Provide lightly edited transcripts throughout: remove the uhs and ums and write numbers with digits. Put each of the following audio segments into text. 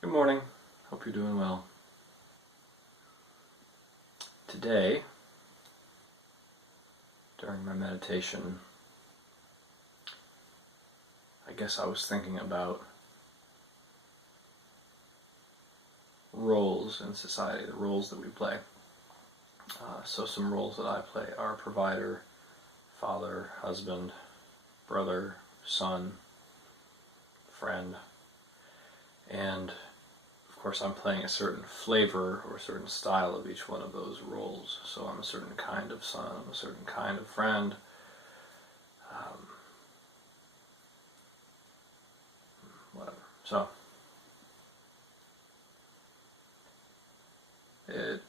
Good morning. Hope you're doing well. Today, during my meditation, I guess I was thinking about roles in society, the roles that we play. So some roles that I play are provider, father, husband, brother, son, friend, and of course I'm playing a certain flavor or a certain style of each one of those roles. So I'm a certain kind of son, I'm a certain kind of friend, whatever. So it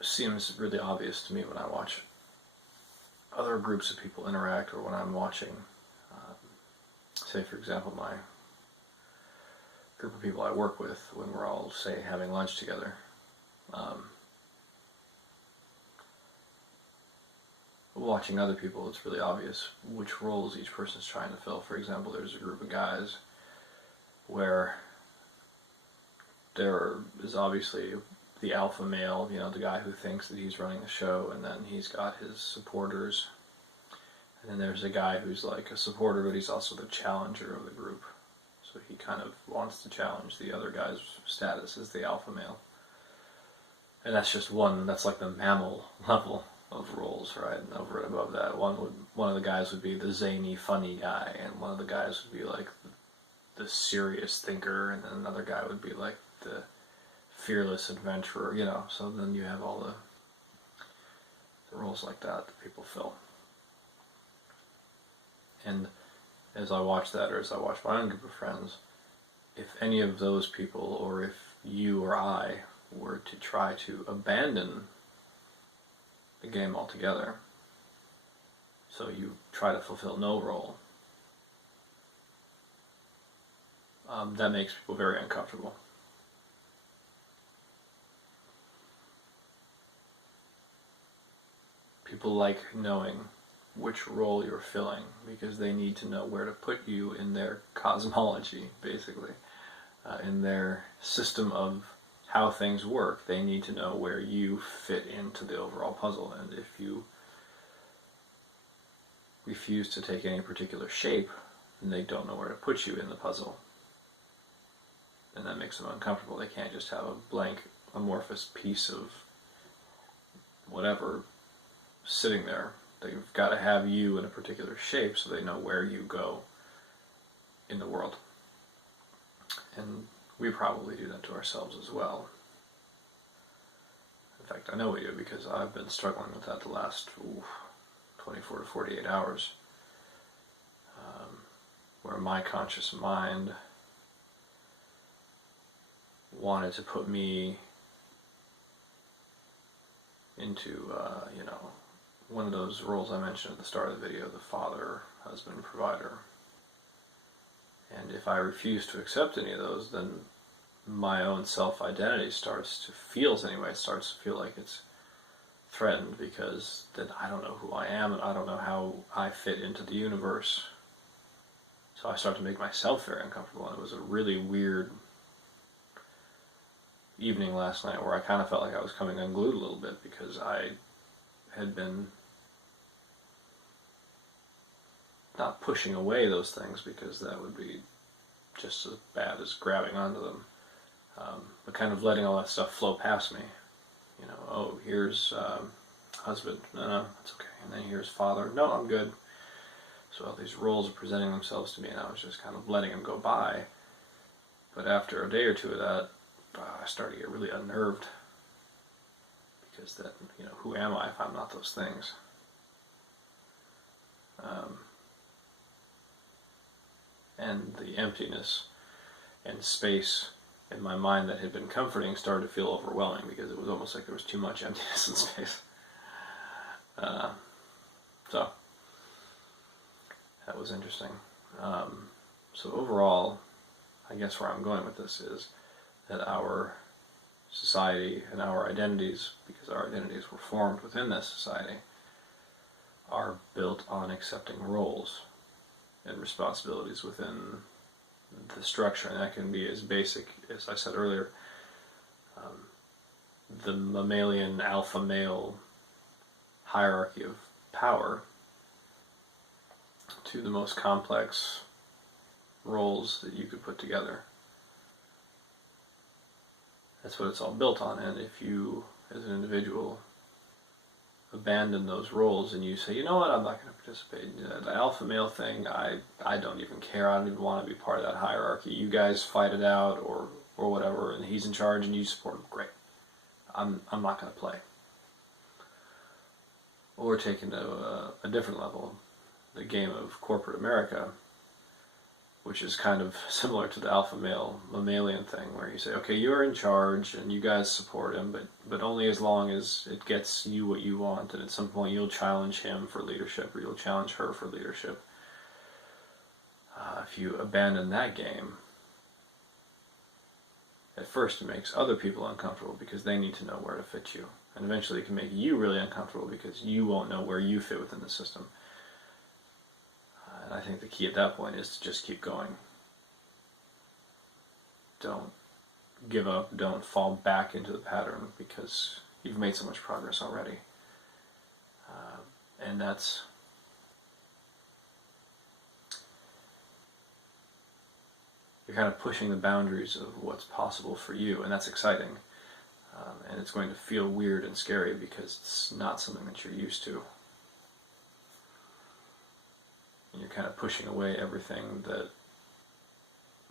seems really obvious to me when I watch other groups of people interact, or when I'm watching, say for example, my group of people I work with, when we're all, say, having lunch together. Watching other people, it's really obvious which roles each person's trying to fill. For example, there's a group of guys where there is obviously the alpha male, the guy who thinks that he's running the show, and then he's got his supporters. And then there's a guy who's like a supporter, but he's also the challenger of the group. So he kind of wants to challenge the other guy's status as the alpha male. And that's just one, that's like the mammal level of roles, right? And over and above that, one of the guys would be the zany, funny guy, and one of the guys would be like the serious thinker, and then another guy would be like the fearless adventurer, So then you have all the roles like that people fill. And as I watch that, or as I watch my own group of friends, if any of those people, or if you or I were to try to abandon the game altogether, so you try to fulfill no role, that makes people very uncomfortable. People like knowing which role you're filling, because they need to know where to put you in their cosmology, basically. In their system of how things work, they need to know where you fit into the overall puzzle. And if you refuse to take any particular shape, then they don't know where to put you in the puzzle. And that makes them uncomfortable. They can't just have a blank, amorphous piece of whatever sitting there. They've got to have you in a particular shape so they know where you go in the world. And we probably do that to ourselves as well. In fact, I know we do, because I've been struggling with that the last 24 to 48 hours, where my conscious mind wanted to put me into, one of those roles I mentioned at the start of the video, the father, husband, provider. And if I refuse to accept any of those, then my own self-identity starts to feel like it's threatened, because then I don't know who I am, and I don't know how I fit into the universe. So I start to make myself very uncomfortable, and it was a really weird evening last night where I kind of felt like I was coming unglued a little bit, because I had been not pushing away those things, because that would be just as bad as grabbing onto them, but kind of letting all that stuff flow past me. Oh, here's husband, no, it's okay. And then here's father, no, I'm good. So all these roles are presenting themselves to me, and I was just kind of letting them go by. But after a day or two of that, I started to get really unnerved, because then, who am I if I'm not those things? And the emptiness and space in my mind that had been comforting started to feel overwhelming, because it was almost like there was too much emptiness and space. So that was interesting. So overall, I guess where I'm going with this is that our society and our identities, because our identities were formed within this society, are built on accepting roles and responsibilities within the structure, and that can be as basic as I said earlier. The mammalian alpha male hierarchy of power to the most complex roles that you could put together. That's what it's all built on, and if you, as an individual, abandon those roles and you say, you know what, I'm not going to participate. The alpha male thing, I don't even care. I don't even want to be part of that hierarchy. You guys fight it out or whatever, and he's in charge and you support him. Great. I'm not going to play. Or taken to a different level, the game of corporate America, which is kind of similar to the alpha male mammalian thing, where you say, okay, you're in charge and you guys support him, but only as long as it gets you what you want, and at some point you'll challenge him for leadership or you'll challenge her for leadership. If you abandon that game, at first it makes other people uncomfortable because they need to know where to fit you, and eventually it can make you really uncomfortable because you won't know where you fit within the system. And I think the key at that point is to just keep going. Don't give up, don't fall back into the pattern, because you've made so much progress already. And that's you're kind of pushing the boundaries of what's possible for you, and that's exciting. And it's going to feel weird and scary because it's not something that you're used to. And you're kind of pushing away everything that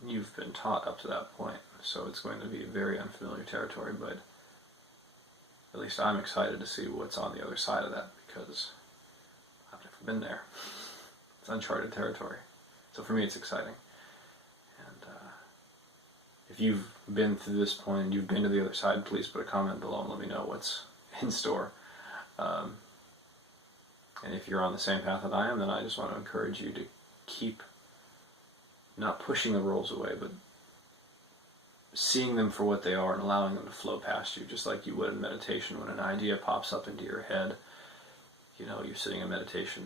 you've been taught up to that point. So it's going to be very unfamiliar territory, but at least I'm excited to see what's on the other side of that, because I've never been there. It's uncharted territory. So for me it's exciting. If you've been to this point and you've been to the other side, please put a comment below and let me know what's in store. And if you're on the same path that I am, then I just want to encourage you to keep not pushing the roles away, but seeing them for what they are and allowing them to flow past you, just like you would in meditation. When an idea pops up into your head, you know, you're sitting in meditation,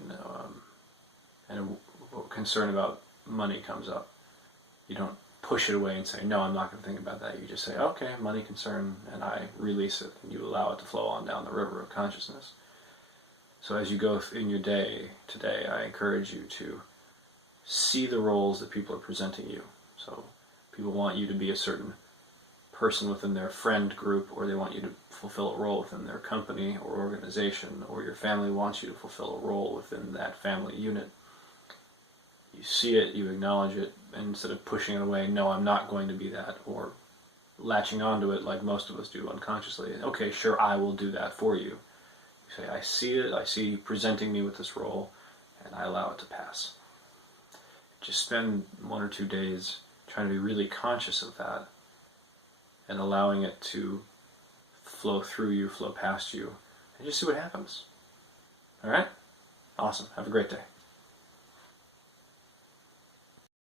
and a concern about money comes up. You don't push it away and say, no, I'm not going to think about that. You just say, okay, money concern, and I release it, and you allow it to flow on down the river of consciousness. So as you go in your day today, I encourage you to see the roles that people are presenting you. So people want you to be a certain person within their friend group, or they want you to fulfill a role within their company or organization, or your family wants you to fulfill a role within that family unit. You see it, you acknowledge it, and instead of pushing it away, no, I'm not going to be that, or latching onto it like most of us do unconsciously. Okay, sure, I will do that for you. You say, I see it, I see you presenting me with this role, and I allow it to pass. Just spend 1 or 2 days trying to be really conscious of that, and allowing it to flow through you, flow past you, and just see what happens. Alright? Awesome. Have a great day.